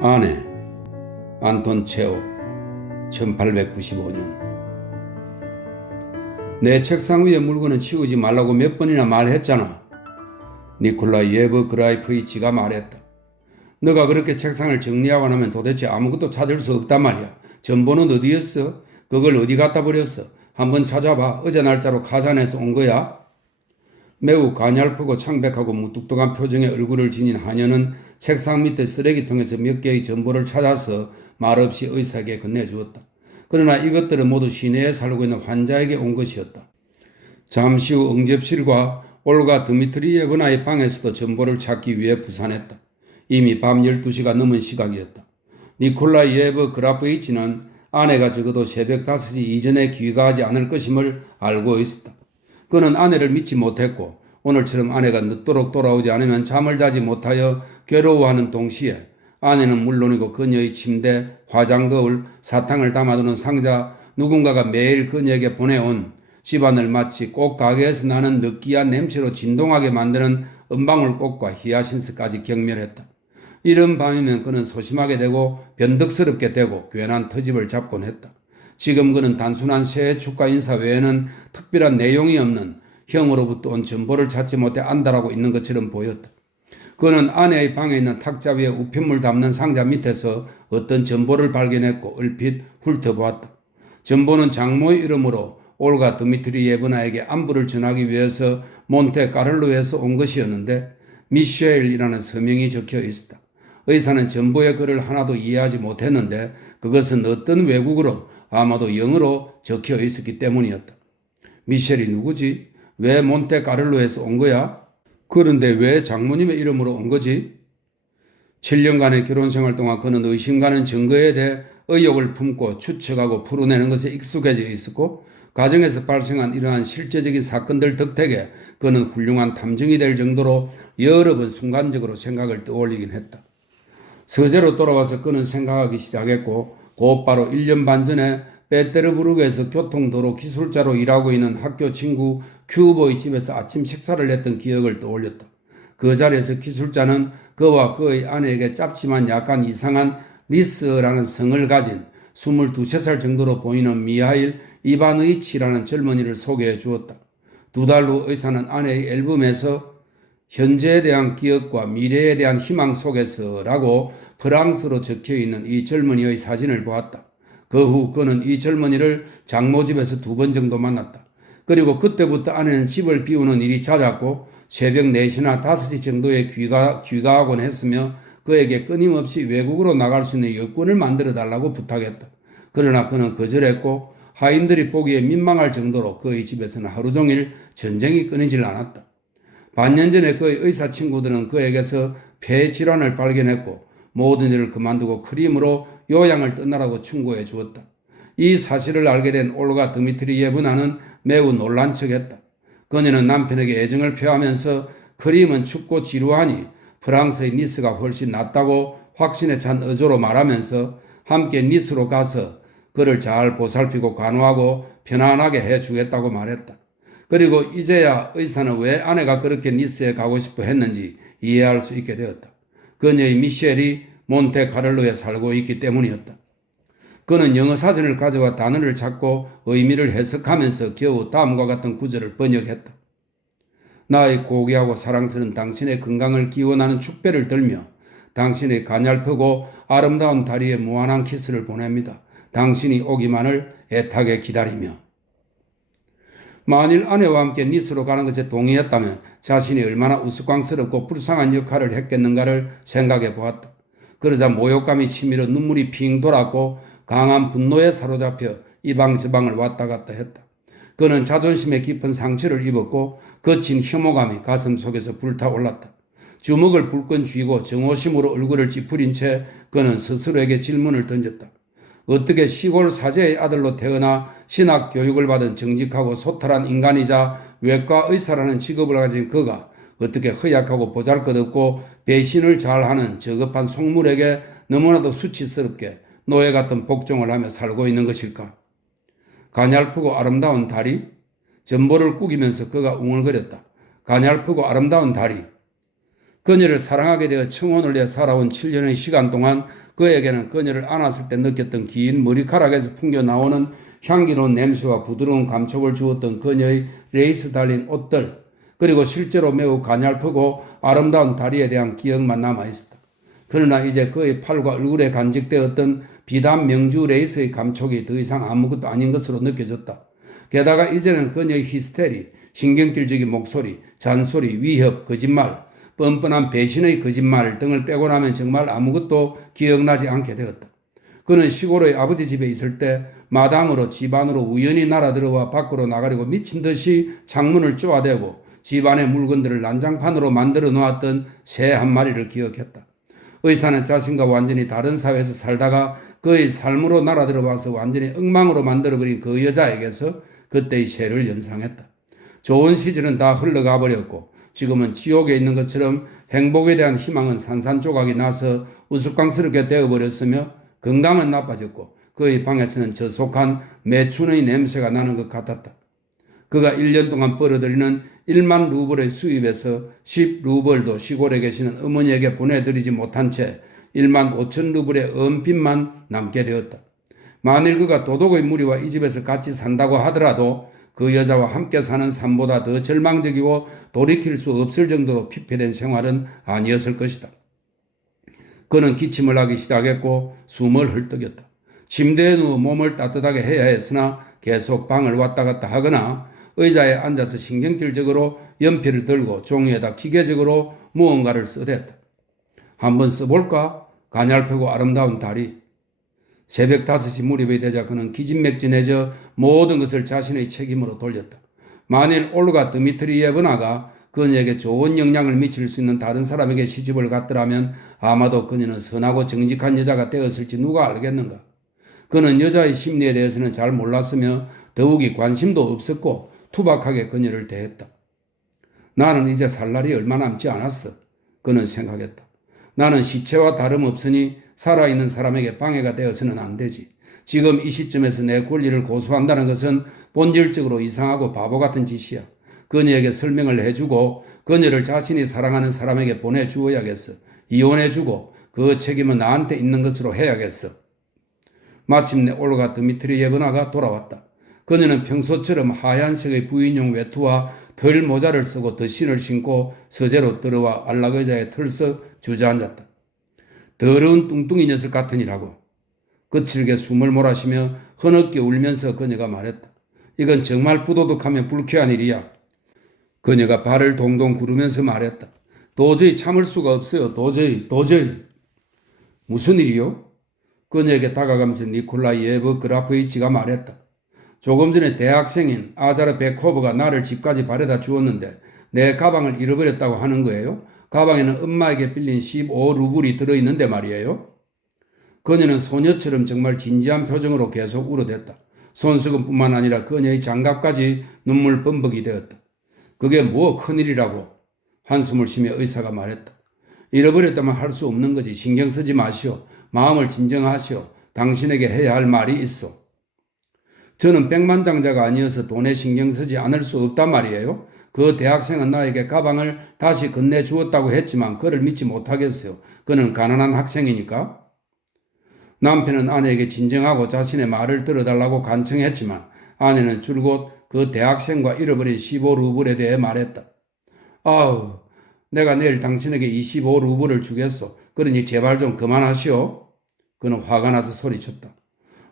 아내 안톤 체홉 1895년. 내 책상 위에 물건은 치우지 말라고 몇 번이나 말했잖아. 니콜라 예브그라이프이치가 말했다. 너가 그렇게 책상을 정리하고 나면 도대체 아무것도 찾을 수 없단 말이야. 전보는 어디였어? 그걸 어디 갖다 버렸어? 한번 찾아봐. 어제 날짜로 가산해서 온 거야? 매우 가냘프고 창백하고 무뚝뚝한 표정의 얼굴을 지닌 하녀는 책상 밑에 쓰레기통에서 몇 개의 전보를 찾아서 말없이 의사에게 건네주었다. 그러나 이것들은 모두 시내에 살고 있는 환자에게 온 것이었다. 잠시 후 응접실과 올가 드미트리예브나의 방에서도 전보를 찾기 위해 부산했다. 이미 밤 12시가 넘은 시각이었다. 니콜라 예브 그라프이치는 아내가 적어도 새벽 5시 이전에 귀가하지 않을 것임을 알고 있었다. 그는 아내를 믿지 못했고 오늘처럼 아내가 늦도록 돌아오지 않으면 잠을 자지 못하여 괴로워하는 동시에 아내는 물론이고 그녀의 침대, 화장거울, 사탕을 담아두는 상자, 누군가가 매일 그녀에게 보내온 집안을 마치 꽃 가게에서 나는 느끼한 냄새로 진동하게 만드는 은방울꽃과 히야신스까지 경멸했다. 이런 밤이면 그는 소심하게 되고 변덕스럽게 되고 괜한 터집을 잡곤 했다. 지금 그는 단순한 새해 축하 인사 외에는 특별한 내용이 없는 형으로부터 온 전보를 찾지 못해 안달하고 있는 것처럼 보였다. 그는 아내의 방에 있는 탁자 위에 우편물 담는 상자 밑에서 어떤 전보를 발견했고 얼핏 훑어보았다. 전보는 장모의 이름으로 올가 드미트리예브나에게 안부를 전하기 위해서 몬테카를로에서 온 것이었는데 미셸이라는 서명이 적혀 있었다. 의사는 전보의 글을 하나도 이해하지 못했는데 그것은 어떤 외국어로 아마도 영어로 적혀 있었기 때문이었다. 미셸이 누구지? 왜 몬테카를로에서 온 거야? 그런데 왜 장모님의 이름으로 온 거지? 7년간의 결혼생활 동안 그는 의심가는 증거에 대해 의혹을 품고 추측하고 풀어내는 것에 익숙해져 있었고 가정에서 발생한 이러한 실제적인 사건들 덕택에 그는 훌륭한 탐정이 될 정도로 여러 번 순간적으로 생각을 떠올리긴 했다. 서재로 돌아와서 그는 생각하기 시작했고 곧바로 1년 반 전에 페테르부르크에서 교통도로 기술자로 일하고 있는 학교 친구 큐보의 집에서 아침 식사를 했던 기억을 떠올렸다. 그 자리에서 기술자는 그와 그의 아내에게 짧지만 약간 이상한 리스라는 성을 가진 22살 정도로 보이는 미하일 이바느이치라는 젊은이를 소개해 주었다. 2달 후 의사는 아내의 앨범에서 현재에 대한 기억과 미래에 대한 희망 속에서라고 프랑스로 적혀있는 이 젊은이의 사진을 보았다. 그 후 그는 이 젊은이를 장모 집에서 2번 정도 만났다. 그리고 그때부터 아내는 집을 비우는 일이 잦았고 새벽 4시나 5시 정도에 귀가하곤 했으며 그에게 끊임없이 외국으로 나갈 수 있는 여권을 만들어 달라고 부탁했다. 그러나 그는 거절했고 하인들이 보기에 민망할 정도로 그의 집에서는 하루 종일 전쟁이 끊이질 않았다. 반년 전에 그의 의사 친구들은 그에게서 폐 질환을 발견했고 모든 일을 그만두고 크림으로 요양을 떠나라고 충고해 주었다. 이 사실을 알게 된 올가 드미트리예브나는 매우 놀란 척했다. 그녀는 남편에게 애정을 표하면서 크림은 춥고 지루하니 프랑스의 니스가 훨씬 낫다고 확신에 찬 어조로 말하면서 함께 니스로 가서 그를 잘 보살피고 간호하고 편안하게 해주겠다고 말했다. 그리고 이제야 의사는 왜 아내가 그렇게 니스에 가고 싶어 했는지 이해할 수 있게 되었다. 그녀의 미셸이 몬테카를로에 살고 있기 때문이었다. 그는 영어 사전을 가져와 단어를 찾고 의미를 해석하면서 겨우 다음과 같은 구절을 번역했다. 나의 고귀하고 사랑스러운 당신의 건강을 기원하는 축배를 들며 당신의 가냘프고 아름다운 다리에 무한한 키스를 보냅니다. 당신이 오기만을 애타게 기다리며. 만일 아내와 함께 니스로 가는 것에 동의했다면 자신이 얼마나 우스꽝스럽고 불쌍한 역할을 했겠는가를 생각해 보았다. 그러자 모욕감이 치밀어 눈물이 핑 돌았고 강한 분노에 사로잡혀 이방저방을 왔다 갔다 했다. 그는 자존심에 깊은 상처를 입었고 거친 혐오감이 가슴 속에서 불타올랐다. 주먹을 불끈 쥐고 정오심으로 얼굴을 찌푸린 채 그는 스스로에게 질문을 던졌다. 어떻게 시골 사제의 아들로 태어나 신학 교육을 받은 정직하고 소탈한 인간이자 외과 의사라는 직업을 가진 그가 어떻게 허약하고 보잘것없고 배신을 잘하는 저급한 속물에게 너무나도 수치스럽게 노예 같은 복종을 하며 살고 있는 것일까? 가냘프고 아름다운 다리? 전보를 꾸기면서 그가 웅얼거렸다. 가냘프고 아름다운 다리. 그녀를 사랑하게 되어 청혼을 해 살아온 7년의 시간 동안 그에게는 그녀를 안았을 때 느꼈던 긴 머리카락에서 풍겨 나오는 향기로운 냄새와 부드러운 감촉을 주었던 그녀의 레이스 달린 옷들, 그리고 실제로 매우 가냘프고 아름다운 다리에 대한 기억만 남아있었다. 그러나 이제 그의 팔과 얼굴에 간직되었던 비단 명주 레이스의 감촉이 더 이상 아무것도 아닌 것으로 느껴졌다. 게다가 이제는 그녀의 히스테리, 신경질적인 목소리, 잔소리, 위협, 거짓말, 뻔뻔한 배신의 거짓말 등을 빼고 나면 정말 아무것도 기억나지 않게 되었다. 그는 시골의 아버지 집에 있을 때 마당으로 집안으로 우연히 날아들어와 밖으로 나가려고 미친 듯이 창문을 쪼아대고 집안의 물건들을 난장판으로 만들어 놓았던 새 한 마리를 기억했다. 의사는 자신과 완전히 다른 사회에서 살다가 그의 삶으로 날아들어와서 완전히 엉망으로 만들어버린 그 여자에게서 그때의 새를 연상했다. 좋은 시절은 다 흘러가 버렸고 지금은 지옥에 있는 것처럼 행복에 대한 희망은 산산조각이 나서 우스꽝스럽게 되어버렸으며 건강은 나빠졌고 그의 방에서는 저속한 매춘의 냄새가 나는 것 같았다. 그가 1년 동안 벌어들이는 1만 루블의 수입에서 10루블도 시골에 계시는 어머니에게 보내드리지 못한 채 1만 5천 루블의 은빚만 남게 되었다. 만일 그가 도덕의 무리와 이 집에서 같이 산다고 하더라도 그 여자와 함께 사는 삶보다 더 절망적이고 돌이킬 수 없을 정도로 피폐된 생활은 아니었을 것이다. 그는 기침을 하기 시작했고 숨을 헐떡였다. 침대에 누워 몸을 따뜻하게 해야 했으나 계속 방을 왔다 갔다 하거나 의자에 앉아서 신경질적으로 연필을 들고 종이에다 기계적으로 무언가를 써댔다. 한번 써볼까? 가냘프고 아름다운 다리. 새벽 5시 무렵이 되자 그는 기진맥진해져 모든 것을 자신의 책임으로 돌렸다. 만일 올가 드미트리예브나가 그녀에게 좋은 영향을 미칠 수 있는 다른 사람에게 시집을 갔더라면 아마도 그녀는 선하고 정직한 여자가 되었을지 누가 알겠는가. 그는 여자의 심리에 대해서는 잘 몰랐으며 더욱이 관심도 없었고 투박하게 그녀를 대했다. 나는 이제 살 날이 얼마 남지 않았어. 그는 생각했다. 나는 시체와 다름없으니 살아있는 사람에게 방해가 되어서는 안 되지. 지금 이 시점에서 내 권리를 고수한다는 것은 본질적으로 이상하고 바보 같은 짓이야. 그녀에게 설명을 해주고 그녀를 자신이 사랑하는 사람에게 보내주어야겠어. 이혼해주고 그 책임은 나한테 있는 것으로 해야겠어. 마침내 올가 드미트리예브나가 돌아왔다. 그녀는 평소처럼 하얀색의 부인용 외투와 털 모자를 쓰고 덧신을 신고 서재로 들어와 안락의자에 털썩 주저앉았다. 더러운 뚱뚱이 녀석 같으니라고. 거칠게 숨을 몰아쉬며 흐느끼 울면서 그녀가 말했다. 이건 정말 부도덕하며 불쾌한 일이야. 그녀가 발을 동동 구르면서 말했다. 도저히 참을 수가 없어요. 도저히. 무슨 일이요? 그녀에게 다가가면서 니콜라이 예브 그라프이치가 말했다. 조금 전에 대학생인 아자르 베코브가 나를 집까지 바래다 주었는데 내 가방을 잃어버렸다고 하는 거예요? 가방에는 엄마에게 빌린 15루블이 들어있는데 말이에요. 그녀는 소녀처럼 정말 진지한 표정으로 계속 울어댔다. 손수건뿐만 아니라 그녀의 장갑까지 눈물 범벅이 되었다. 그게 뭐 큰일이라고 한숨을 쉬며 의사가 말했다. 잃어버렸다면 할 수 없는 거지. 신경 쓰지 마시오. 마음을 진정하시오. 당신에게 해야 할 말이 있어. 저는 백만장자가 아니어서 돈에 신경 쓰지 않을 수 없단 말이에요. 그 대학생은 나에게 가방을 다시 건네주었다고 했지만 그를 믿지 못하겠어요. 그는 가난한 학생이니까. 남편은 아내에게 진정하고 자신의 말을 들어달라고 간청했지만 아내는 줄곧 그 대학생과 잃어버린 15루블에 대해 말했다. 아우, 내가 내일 당신에게 25루블을 주겠소. 그러니 제발 좀 그만하시오. 그는 화가 나서 소리쳤다.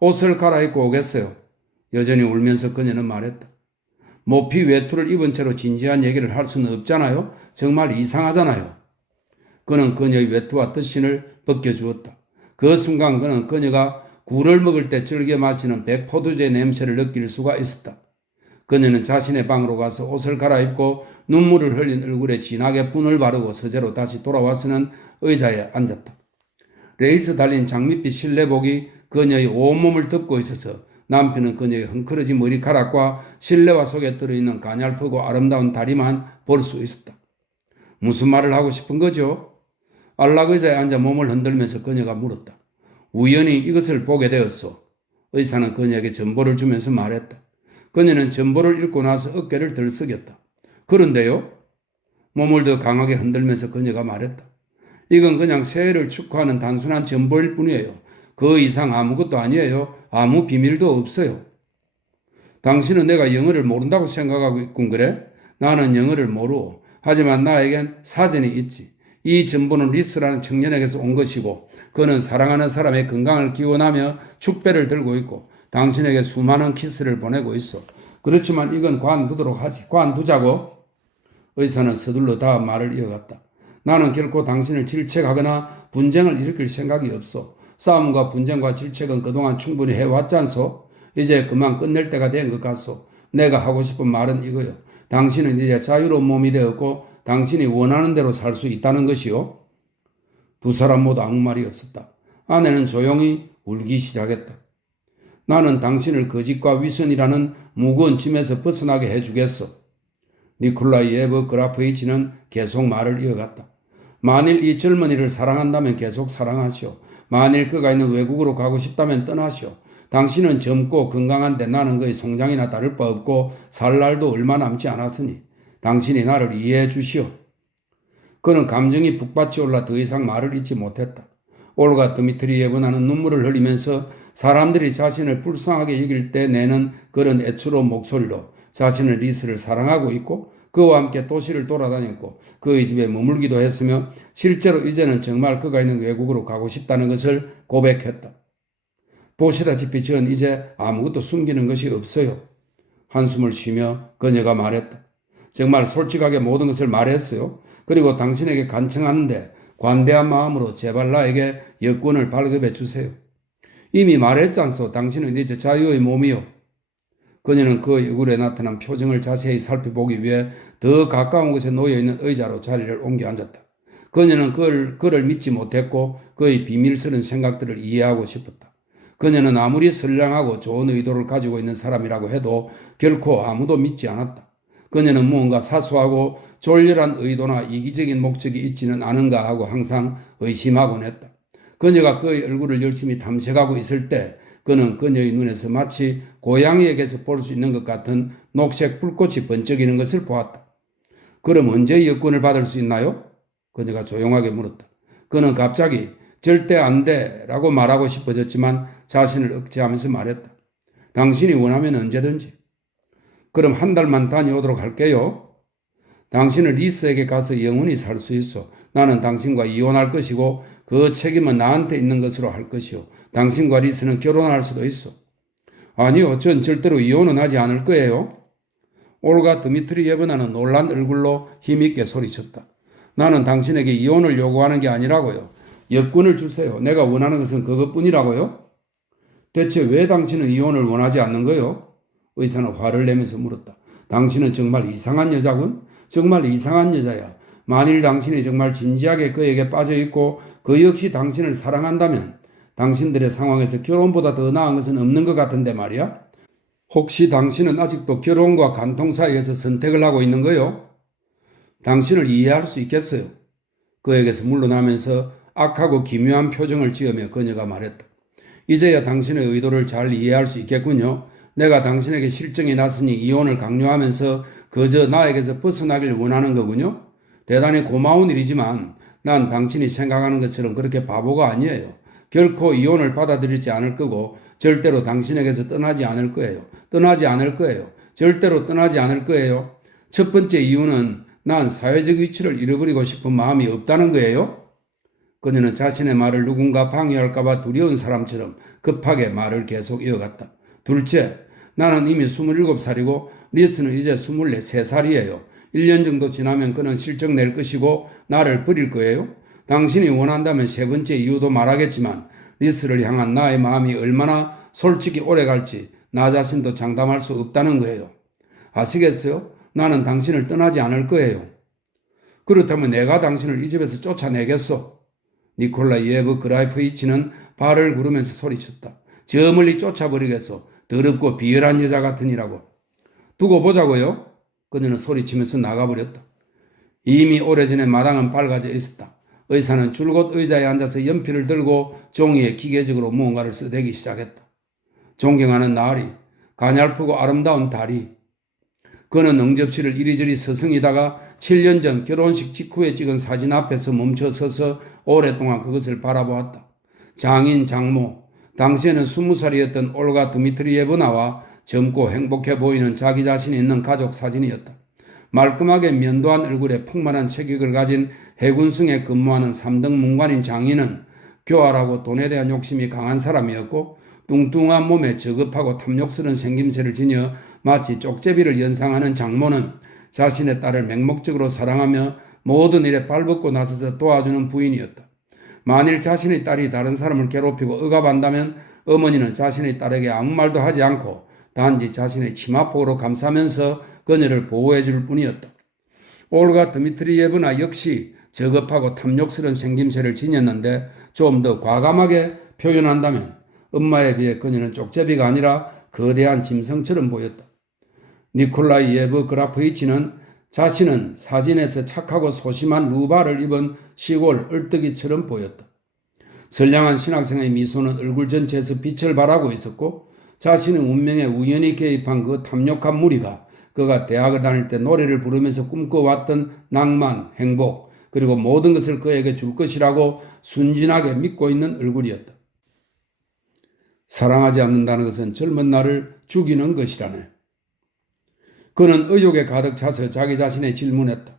옷을 갈아입고 오겠어요. 여전히 울면서 그녀는 말했다. 모피 외투를 입은 채로 진지한 얘기를 할 수는 없잖아요. 정말 이상하잖아요. 그는 그녀의 외투와 덧신을 벗겨주었다. 그 순간 그는 그녀가 굴을 먹을 때 즐겨 마시는 백포도주의 냄새를 느낄 수가 있었다. 그녀는 자신의 방으로 가서 옷을 갈아입고 눈물을 흘린 얼굴에 진하게 분을 바르고 서재로 다시 돌아와서는 의자에 앉았다. 레이스 달린 장밋빛 실내복이 그녀의 온몸을 덮고 있어서 남편은 그녀의 헝클어진 머리카락과 실내화 속에 들어있는 가냘프고 아름다운 다리만 볼 수 있었다. 무슨 말을 하고 싶은 거죠? 안락 의자에 앉아 몸을 흔들면서 그녀가 물었다. 우연히 이것을 보게 되었소. 의사는 그녀에게 전보를 주면서 말했다. 그녀는 전보를 읽고 나서 어깨를 들썩였다. 그런데요? 몸을 더 강하게 흔들면서 그녀가 말했다. 이건 그냥 새해를 축하하는 단순한 전보일 뿐이에요. 그 이상 아무것도 아니에요. 아무 비밀도 없어요. 당신은 내가 영어를 모른다고 생각하고 있군 그래? 나는 영어를 모르고 하지만 나에겐 사전이 있지. 이 전보는 리스라는 청년에게서 온 것이고 그는 사랑하는 사람의 건강을 기원하며 축배를 들고 있고 당신에게 수많은 키스를 보내고 있어. 그렇지만 이건 관두도록 하지. 관두자고. 의사는 서둘러 다음 말을 이어갔다. 나는 결코 당신을 질책하거나 분쟁을 일으킬 생각이 없어. 싸움과 분쟁과 질책은 그동안 충분히 해왔잖소. 이제 그만 끝낼 때가 된 것 같소. 내가 하고 싶은 말은 이거요. 당신은 이제 자유로운 몸이 되었고 당신이 원하는 대로 살 수 있다는 것이요. 두 사람 모두 아무 말이 없었다. 아내는 조용히 울기 시작했다. 나는 당신을 거짓과 위선이라는 무거운 짐에서 벗어나게 해주겠어. 니콜라이 예브그라프이치는 계속 말을 이어갔다. 만일 이 젊은이를 사랑한다면 계속 사랑하시오. 만일 그가 있는 외국으로 가고 싶다면 떠나시오. 당신은 젊고 건강한데 나는 그의 성장이나 다를 바 없고 살 날도 얼마 남지 않았으니 당신이 나를 이해해 주시오. 그는 감정이 북받쳐 올라 더 이상 말을 잇지 못했다. 올가 드미트리예브나는 눈물을 흘리면서 사람들이 자신을 불쌍하게 여길 때 내는 그런 애처로운 목소리로 자신은 리스를 사랑하고 있고 그와 함께 도시를 돌아다녔고 그의 집에 머물기도 했으며 실제로 이제는 정말 그가 있는 외국으로 가고 싶다는 것을 고백했다. 보시다시피 전 이제 아무것도 숨기는 것이 없어요. 한숨을 쉬며 그녀가 말했다. 정말 솔직하게 모든 것을 말했어요. 그리고 당신에게 간청하는데 관대한 마음으로 제발 나에게 여권을 발급해 주세요. 이미 말했잖소. 당신은 이제 자유의 몸이요. 그녀는 그 얼굴에 나타난 표정을 자세히 살펴보기 위해 더 가까운 곳에 놓여있는 의자로 자리를 옮겨 앉았다. 그녀는 그를 믿지 못했고 그의 비밀스러운 생각들을 이해하고 싶었다. 그녀는 아무리 선량하고 좋은 의도를 가지고 있는 사람이라고 해도 결코 아무도 믿지 않았다. 그녀는 무언가 사소하고 졸렬한 의도나 이기적인 목적이 있지는 않은가 하고 항상 의심하곤 했다. 그녀가 그의 얼굴을 열심히 탐색하고 있을 때 그는 그녀의 눈에서 마치 고양이에게서 볼 수 있는 것 같은 녹색 불꽃이 번쩍이는 것을 보았다. 그럼 언제 여권을 받을 수 있나요? 그녀가 조용하게 물었다. 그는 갑자기 절대 안 돼 라고 말하고 싶어졌지만 자신을 억제하면서 말했다. 당신이 원하면 언제든지. 그럼 한 달만 다녀오도록 할게요. 당신은 리스에게 가서 영원히 살 수 있어. 나는 당신과 이혼할 것이고 그 책임은 나한테 있는 것으로 할 것이요. 당신과 리스는 결혼할 수도 있어. 아니요, 전 절대로 이혼은 하지 않을 거예요. 올가 드미트리예브나는 놀란 얼굴로 힘있게 소리쳤다. 나는 당신에게 이혼을 요구하는 게 아니라고요. 여권을 주세요. 내가 원하는 것은 그것뿐이라고요. 대체 왜 당신은 이혼을 원하지 않는 거요? 의사는 화를 내면서 물었다. 당신은 정말 이상한 여자군? 정말 이상한 여자야. 만일 당신이 정말 진지하게 그에게 빠져있고 그 역시 당신을 사랑한다면 당신들의 상황에서 결혼보다 더 나은 것은 없는 것 같은데 말이야. 혹시 당신은 아직도 결혼과 간통 사이에서 선택을 하고 있는 거요? 당신을 이해할 수 있겠어요? 그에게서 물러나면서 악하고 기묘한 표정을 지으며 그녀가 말했다. 이제야 당신의 의도를 잘 이해할 수 있겠군요. 내가 당신에게 실정이 났으니 이혼을 강요하면서 그저 나에게서 벗어나길 원하는 거군요. 대단히 고마운 일이지만 난 당신이 생각하는 것처럼 그렇게 바보가 아니에요. 결코 이혼을 받아들이지 않을 거고 절대로 당신에게서 떠나지 않을 거예요. 떠나지 않을 거예요. 절대로 떠나지 않을 거예요. 첫 번째 이유는 난 사회적 위치를 잃어버리고 싶은 마음이 없다는 거예요. 그녀는 자신의 말을 누군가 방해할까 봐 두려운 사람처럼 급하게 말을 계속 이어갔다. 둘째, 나는 이미 27살이고 리스는 이제 23살이에요. 1년 정도 지나면 그는 실적 낼 것이고 나를 버릴 거예요. 당신이 원한다면 세 번째 이유도 말하겠지만 리스를 향한 나의 마음이 얼마나 솔직히 오래 갈지 나 자신도 장담할 수 없다는 거예요. 아시겠어요? 나는 당신을 떠나지 않을 거예요. 그렇다면 내가 당신을 이 집에서 쫓아내겠어. 니콜라이 예브그라이프이치는 발을 구르면서 소리쳤다. 저 멀리 쫓아버리겠어. 더럽고 비열한 여자 같으니라고. 두고 보자고요. 그녀는 소리치면서 나가버렸다. 이미 오래전에 마당은 밝아져 있었다. 의사는 줄곧 의자에 앉아서 연필을 들고 종이에 기계적으로 무언가를 써대기 시작했다. 존경하는 나으리, 가냘프고 아름다운 다리. 그는 응접실을 이리저리 서성이다가 7년 전 결혼식 직후에 찍은 사진 앞에서 멈춰 서서 오랫동안 그것을 바라보았다. 장인 장모, 당시에는 20살이었던 올가 드미트리예브나와 젊고 행복해 보이는 자기 자신이 있는 가족 사진이었다. 말끔하게 면도한 얼굴에 풍만한 체격을 가진 해군성에 근무하는 3등 문관인 장인은 교활하고 돈에 대한 욕심이 강한 사람이었고 뚱뚱한 몸에 저급하고 탐욕스러운 생김새를 지녀 마치 쪽제비를 연상하는 장모는 자신의 딸을 맹목적으로 사랑하며 모든 일에 발벗고 나서서 도와주는 부인이었다. 만일 자신의 딸이 다른 사람을 괴롭히고 억압한다면 어머니는 자신의 딸에게 아무 말도 하지 않고 단지 자신의 치마폭으로 감싸면서 그녀를 보호해 줄 뿐이었다. 올가 드미트리예브나 역시 저급하고 탐욕스러운 생김새를 지녔는데 좀 더 과감하게 표현한다면 엄마에 비해 그녀는 쪽제비가 아니라 거대한 짐승처럼 보였다. 니콜라이 예브 그라프이치는 자신은 사진에서 착하고 소심한 루바를 입은 시골 얼뜨기처럼 보였다. 선량한 신학생의 미소는 얼굴 전체에서 빛을 발하고 있었고 자신의 운명에 우연히 개입한 그 탐욕한 무리가 그가 대학을 다닐 때 노래를 부르면서 꿈꿔왔던 낭만, 행복, 그리고 모든 것을 그에게 줄 것이라고 순진하게 믿고 있는 얼굴이었다. 사랑하지 않는다는 것은 젊은 나를 죽이는 것이라네. 그는 의욕에 가득 차서 자기 자신에 질문했다.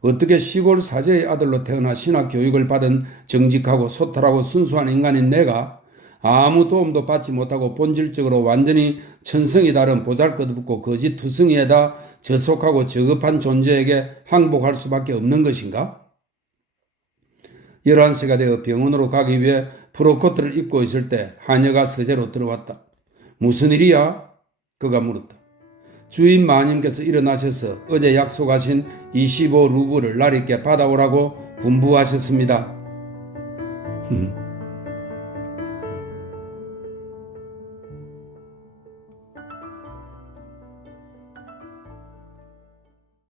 어떻게 시골 사제의 아들로 태어나 신학 교육을 받은 정직하고 소탈하고 순수한 인간인 내가 아무 도움도 받지 못하고 본질적으로 완전히 천성이 다른 보잘것없고 거짓투성이에다 저속하고 저급한 존재에게 항복할 수밖에 없는 것인가? 11시가 되어 병원으로 가기 위해 프로코트를 입고 있을 때 하녀가 서재로 들어왔다. 무슨 일이야? 그가 물었다. 주인 마님께서 일어나셔서 어제 약속하신 25루블을 날 있게 받아오라고 분부하셨습니다.